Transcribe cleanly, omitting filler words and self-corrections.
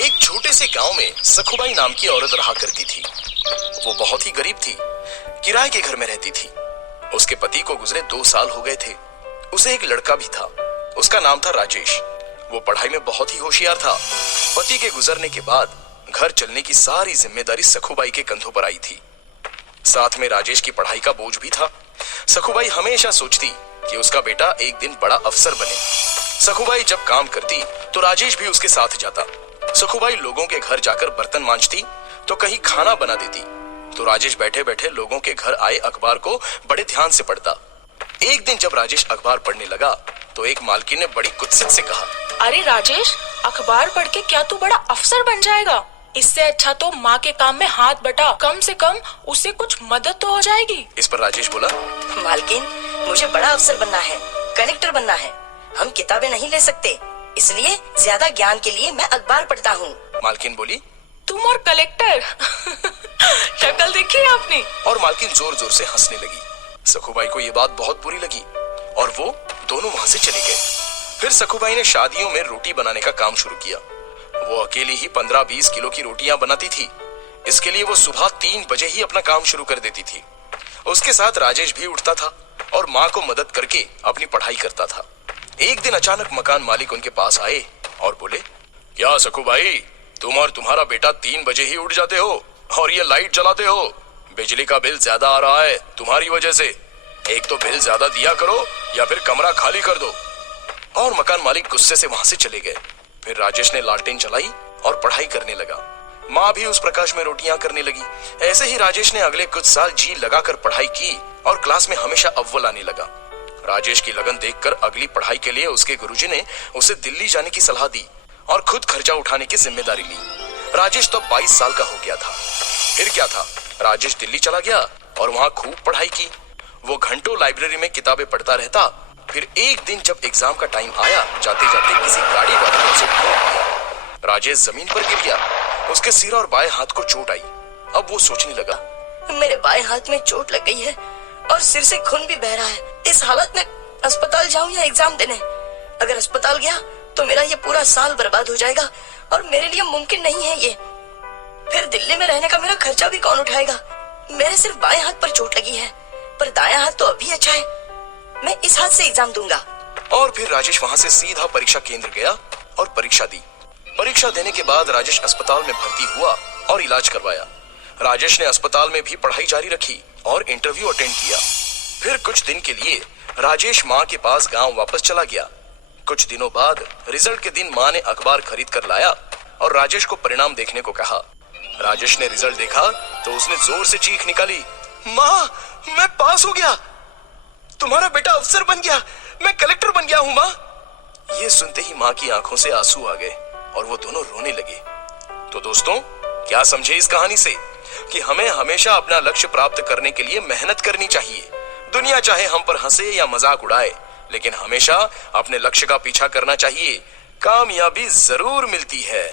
एक छोटे से गांव में सखुबाई नाम की औरत रहा करती थी। वो बहुत ही गरीब थी, किराए के घर में रहती थी। उसके पति को गुजरे 2 साल हो गए थे। उसे एक लड़का भी था, उसका नाम था राजेश। वो पढ़ाई में बहुत ही होशियार था। पति के गुजरने के बाद घर चलने की सारी जिम्मेदारी सखुबाई के कंधों पर आई थी। साथ में राजेश की पढ़ाई का बोझ भी था। सखुबाई हमेशा सोचती कि उसका बेटा एक दिन बड़ा अफसर बने। सखुबाई जब काम करती तो राजेश भी उसके साथ जाता। सखुबाई लोगों के घर जाकर बर्तन मांजती तो कहीं खाना बना देती, तो राजेश बैठे बैठे लोगों के घर आए अखबार को बड़े ध्यान से पढ़ता। एक दिन जब राजेश अखबार पढ़ने लगा तो एक मालकिन ने बड़ी कुत्सित से कहा, अरे राजेश, अखबार पढ़ के क्या तू बड़ा अफसर बन जाएगा? इससे अच्छा तो माँ के काम में हाथ बटा, कम से कम उससे कुछ मदद तो हो जाएगी। इस पर राजेश बोला, मालकिन, मुझे बड़ा अफसर बनना है, कलेक्टर बनना है। हम किताबें नहीं ले सकते, इसलिए ज्यादा ज्ञान के लिए मैं अखबार पढ़ता हूँ। मालकिन बोली, तुम और कलेक्टर शक्ल देखी आपने? और मालकिन जोर जोर से हंसने लगी। सखुबाई को ये बात बहुत बुरी लगी और वो दोनों वहां से चले गए। फिर सखुबाई ने शादियों में रोटी बनाने का काम शुरू किया। वो अकेली ही 15-20 किलो की रोटियां बनाती थी। इसके लिए वो सुबह 3 बजे ही अपना काम शुरू कर देती थी। उसके साथ राजेश भी उठता था और माँ को मदद करके अपनी पढ़ाई करता था। एक दिन अचानक मकान मालिक उनके पास आए और बोले, क्या सखुबाई, तुम और तुम्हारा बेटा 3 बजे ही उठ जाते हो और ये लाइट जलाते हो? बिजली का बिल ज्यादा आ रहा है तुम्हारी वजह से। एक तो बिल ज्यादा दिया करो या फिर कमरा खाली कर दो। और मकान मालिक गुस्से से वहां से चले गए। फिर राजेश ने लालटेन जलाई और पढ़ाई करने लगा। माँ भी उस प्रकाश में रोटियां करने लगी। ऐसे ही राजेश ने अगले कुछ साल जी लगाकर पढ़ाई की और क्लास में हमेशा अव्वल आने लगा। राजेश की लगन देखकर अगली पढ़ाई के लिए उसके गुरुजी ने उसे दिल्ली जाने की सलाह दी और खुद खर्चा उठाने की जिम्मेदारी ली। राजेश तो 22 साल का हो गया था। फिर क्या था, राजेश दिल्ली चला गया और वहां खूब पढ़ाई की। वो घंटों लाइब्रेरी में किताबें पढ़ता रहता। फिर एक दिन जब एग्जाम का टाइम आया, जाते जाते किसी गाड़ी वाले ने उसे ठोक दिया। राजेश जमीन पर गिर गया। उसके सिर और बाएं हाथ को चोट आई। अब वो सोचने लगा, मेरे बाएं हाथ में चोट लग गई है और सिर से खून भी बह रहा है। इस हालत में अस्पताल जाऊं या एग्जाम देने? अगर अस्पताल गया तो मेरा ये पूरा साल बर्बाद हो जाएगा और मेरे लिए मुमकिन नहीं है ये। फिर दिल्ली में रहने का मेरा खर्चा भी कौन उठाएगा? मेरे सिर्फ बाएं हाथ पर चोट लगी है, पर दायां हाथ तो अभी अच्छा है। मैं इस हाथ से एग्जाम दूंगा। और फिर राजेश वहां से सीधा परीक्षा केंद्र गया और परीक्षा दी। परीक्षा देने के बाद राजेश अस्पताल में भर्ती हुआ और इलाज करवाया। राजेश ने अस्पताल में भी पढ़ाई जारी रखी और इंटरव्यू अटेंड किया। फिर कुछ दिन के लिए राजेश माँ के पास गांव वापस चला गया। कुछ दिनों बाद रिजल्ट के दिन माँ ने अखबार खरीद कर लाया और राजेश को परिणाम देखने को कहा। राजेश ने रिजल्ट देखा तो उसने जोर से चीख निकाली, माँ, मैं पास हो गया, तुम्हारा बेटा अफसर बन गया, मैं कलेक्टर बन गया हूँ माँ। ये सुनते ही माँ की आंखों से आंसू आ गए और वो दोनों रोने लगे। तो दोस्तों, क्या समझे इस कहानी से कि हमें हमेशा अपना लक्ष्य प्राप्त करने के लिए मेहनत करनी चाहिए। दुनिया चाहे हम पर हंसे या मजाक उड़ाए, लेकिन हमेशा अपने लक्ष्य का पीछा करना चाहिए। कामयाबी जरूर मिलती है।